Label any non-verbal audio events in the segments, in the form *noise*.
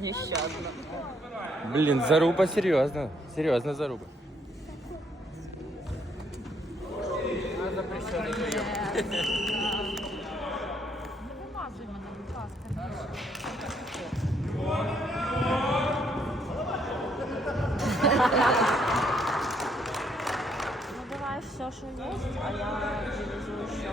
нещадно. Блін, заруба серйозна. Серйозна заруба. Не вимазуй мене, будь ласка. Ну давай все, що є, а я вилізу ще.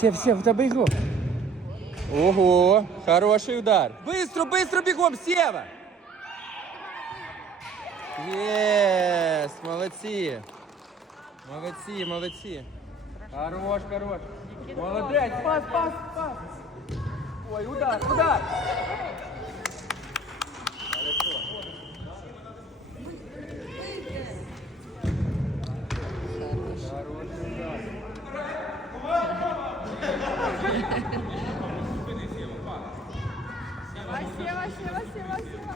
Сев, все, в тебе ігрок. Ого, хороший удар. Быстро, быстро бігом, Сева! Єс, молодці. Молодці, молодці. Хорош, хорош. Молодець, пас, пас, пас. Ой, удар, удар. Давай, Сева, Сева, Сева, Сева.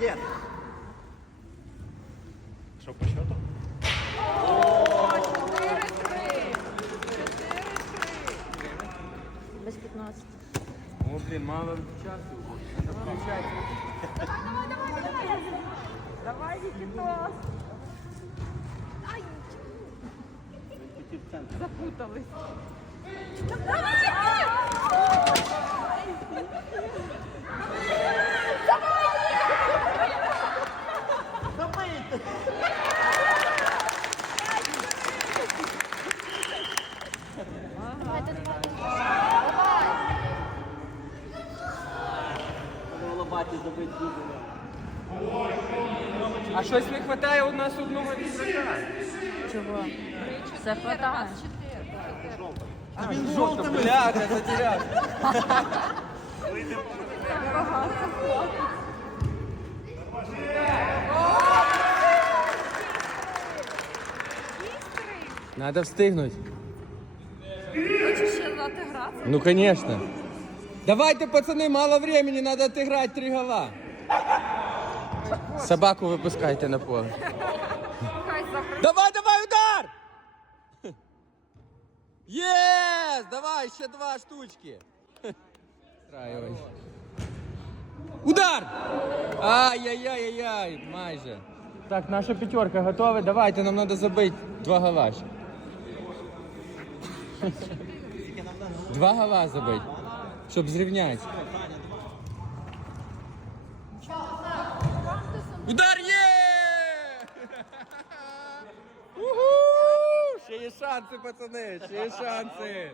Молодец! Что по счету? О, 4-3! 4-3! Без 15. О, блін, мало часу. Давай, давай, давай, давай. Давай, Нікітос. Запутались. Давайте, давайте. Давай. Треба забити дуже. А щось не вистачає у нас одного рюкзака. Чого? Все хватає. А, він жовтий, бляха, затеряв. Надо встигнуть. Хочеш ще дати грати? Ну, конечно. Давайте, пацаны, мало времени, надо отыграть три гола. Собаку выпускайте на поле. Хай запрацює. Давай, давай, удар! Єс! Давай, ще два штучки. Страйович. Удар! Ай-яй-яй-яй, майже. Так, наша пятерка готова. Давайте, нам надо забити два гола. ще. Два гола забити, щоб зрівняти. Удар є! *laughs* Уху! Ще є шанси, пацани, ще є шанси.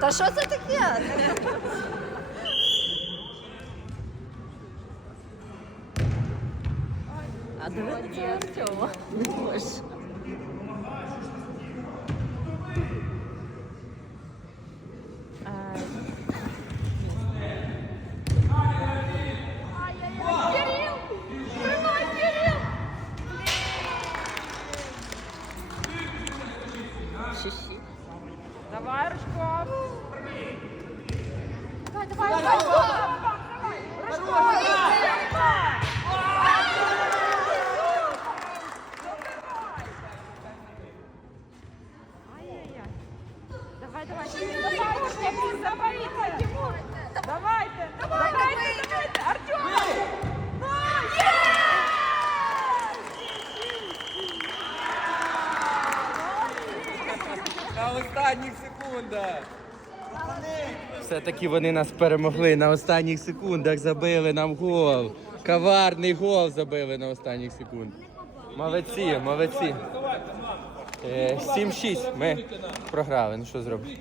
Та що це таке? А дивитися Артема не можеш. А, Кирилл! Тримай, Кирилл! Шиші. Давай, Рожков. Давай, давай, давай, давай. Давай. Давайте, давайте. Артем! На останніх секундах. Все-таки вони нас перемогли на останніх секундах, забили нам гол. Коварний гол забили на останніх секундах. Молодці, молодці. Е, 7-6 ми програли. Ну що зробити?